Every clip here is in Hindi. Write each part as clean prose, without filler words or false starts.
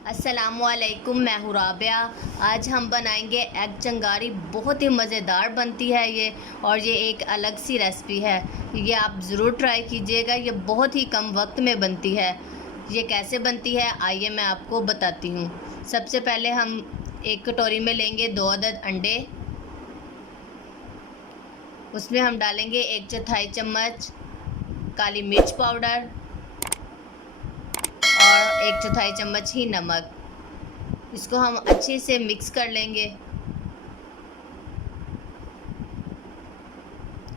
अस्सलामुअलैकुम, मैं हूँ राबिया। आज हम बनाएंगे एग चंगारी। बहुत ही मज़ेदार बनती है ये, और ये एक अलग सी रेसिपी है। ये आप ज़रूर ट्राई कीजिएगा। ये बहुत ही कम वक्त में बनती है। ये कैसे बनती है आइए मैं आपको बताती हूँ। सबसे पहले हम एक कटोरी में लेंगे 2 अदद अंडे। उसमें हम डालेंगे 1/4 चम्मच काली मिर्च पाउडर और 1/4 चम्मच ही नमक। इसको हम अच्छे से मिक्स कर लेंगे।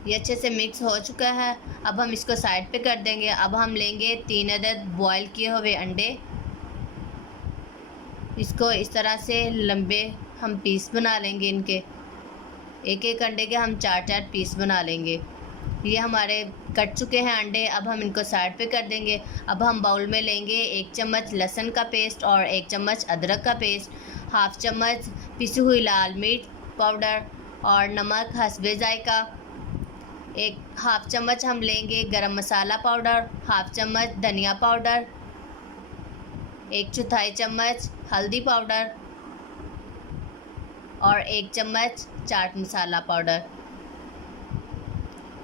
ये अच्छे से मिक्स हो चुका है। अब हम इसको साइड पे कर देंगे। अब हम लेंगे 3 अदद बॉयल किए हुए अंडे। इसको इस तरह से लंबे हम पीस बना लेंगे। इनके एक एक अंडे के हम 4-4 पीस बना लेंगे। ये हमारे कट चुके हैं अंडे। अब हम इनको साइड पे कर देंगे। अब हम बाउल में लेंगे 1 चम्मच लहसुन का पेस्ट और 1 चम्मच अदरक का पेस्ट, हाफ चम्मच पिसी हुई लाल मिर्च पाउडर और नमक हस्बे जायका। एक हाफ चम्मच हम लेंगे गरम मसाला पाउडर, हाफ चम्मच धनिया पाउडर, 1/4 चम्मच हल्दी पाउडर और 1 चम्मच चाट मसाला पाउडर।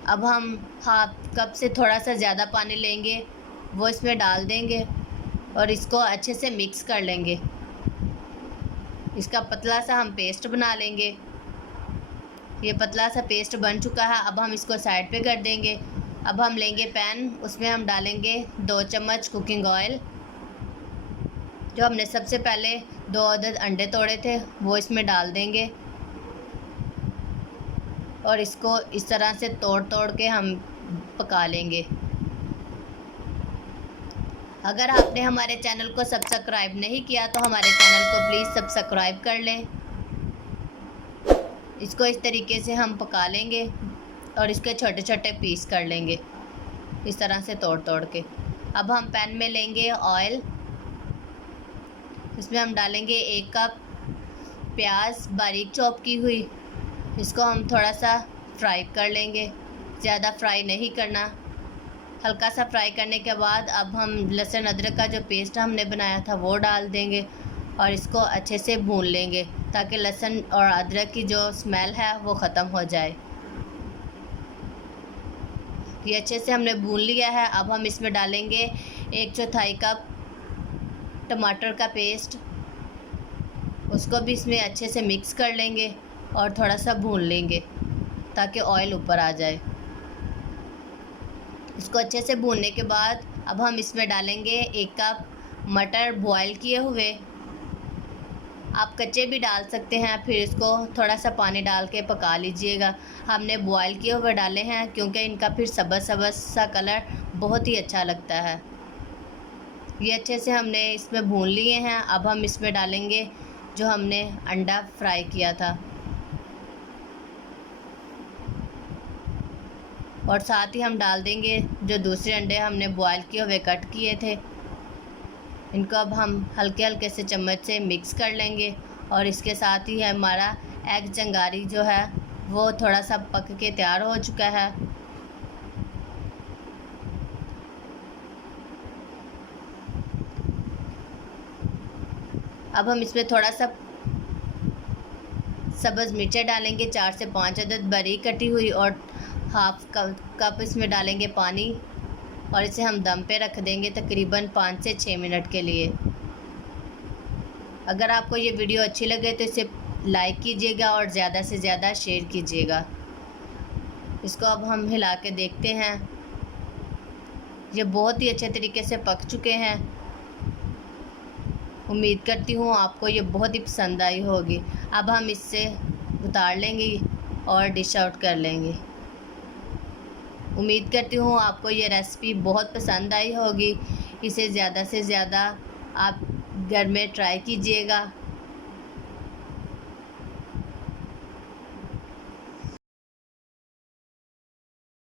अब हम हाफ कप से थोड़ा सा ज़्यादा पानी लेंगे, वो इसमें डाल देंगे और इसको अच्छे से मिक्स कर लेंगे। इसका पतला सा हम पेस्ट बना लेंगे। ये पतला सा पेस्ट बन चुका है। अब हम इसको साइड पे कर देंगे। अब हम लेंगे पैन, उसमें हम डालेंगे 2 चम्मच कुकिंग ऑयल। जो हमने सबसे पहले 2 अदद अंडे तोड़े थे वो इसमें डाल देंगे और इसको इस तरह से तोड़ तोड़ के हम पका लेंगे। अगर आपने हमारे चैनल को सब्सक्राइब नहीं किया तो हमारे चैनल को प्लीज़ सब्सक्राइब कर लें। इसको इस तरीके से हम पका लेंगे और इसके छोटे छोटे पीस कर लेंगे इस तरह से तोड़ तोड़ के। अब हम पैन में लेंगे ऑयल। इसमें हम डालेंगे 1 कप प्याज बारीक चॉप की हुई। इसको हम थोड़ा सा फ्राई कर लेंगे, ज़्यादा फ्राई नहीं करना, हल्का सा फ्राई करने के बाद अब हम लहसुन अदरक का जो पेस्ट हमने बनाया था वो डाल देंगे और इसको अच्छे से भून लेंगे ताकि लहसुन और अदरक की जो स्मेल है वो ख़त्म हो जाए। ये अच्छे से हमने भून लिया है। अब हम इसमें डालेंगे 1/4 कप टमाटर का पेस्ट। उसको भी इसमें अच्छे से मिक्स कर लेंगे और थोड़ा सा भून लेंगे ताकि ऑयल ऊपर आ जाए। इसको अच्छे से भूनने के बाद अब हम इसमें डालेंगे 1 कप मटर बॉयल किए हुए। आप कच्चे भी डाल सकते हैं, फिर इसको थोड़ा सा पानी डाल के पका लीजिएगा। हमने बॉयल किए हुए डाले हैं क्योंकि इनका फिर सब्ज़ सब्ज़ सा कलर बहुत ही अच्छा लगता है। ये अच्छे से हमने इसमें भून लिए हैं। अब हम इसमें डालेंगे जो हमने अंडा फ्राई किया था और साथ ही हम डाल देंगे जो दूसरे अंडे हमने बॉयल किए हुए कट किए थे। इनको अब हम हल्के हल्के से चम्मच से मिक्स कर लेंगे और इसके साथ ही हमारा एग चंगारी जो है वो थोड़ा सा पक के तैयार हो चुका है। अब हम इसमें थोड़ा सा सब्ज़ मिर्चें डालेंगे, 4 से 5 अदद बारीक कटी हुई, और हाफ कप इसमें डालेंगे पानी और इसे हम दम पे रख देंगे तकरीबन 5 से 6 मिनट के लिए। अगर आपको ये वीडियो अच्छी लगे तो इसे लाइक कीजिएगा और ज़्यादा से ज़्यादा शेयर कीजिएगा। इसको अब हम हिला के देखते हैं। ये बहुत ही अच्छे तरीके से पक चुके हैं। उम्मीद करती हूँ आपको ये बहुत ही पसंद आई होगी। अब हम इससे उतार लेंगे और डिश आउट कर लेंगे। उम्मीद करती हूँ आपको ये रेसिपी बहुत पसंद आई होगी। इसे ज़्यादा से ज़्यादा आप घर में ट्राई कीजिएगा।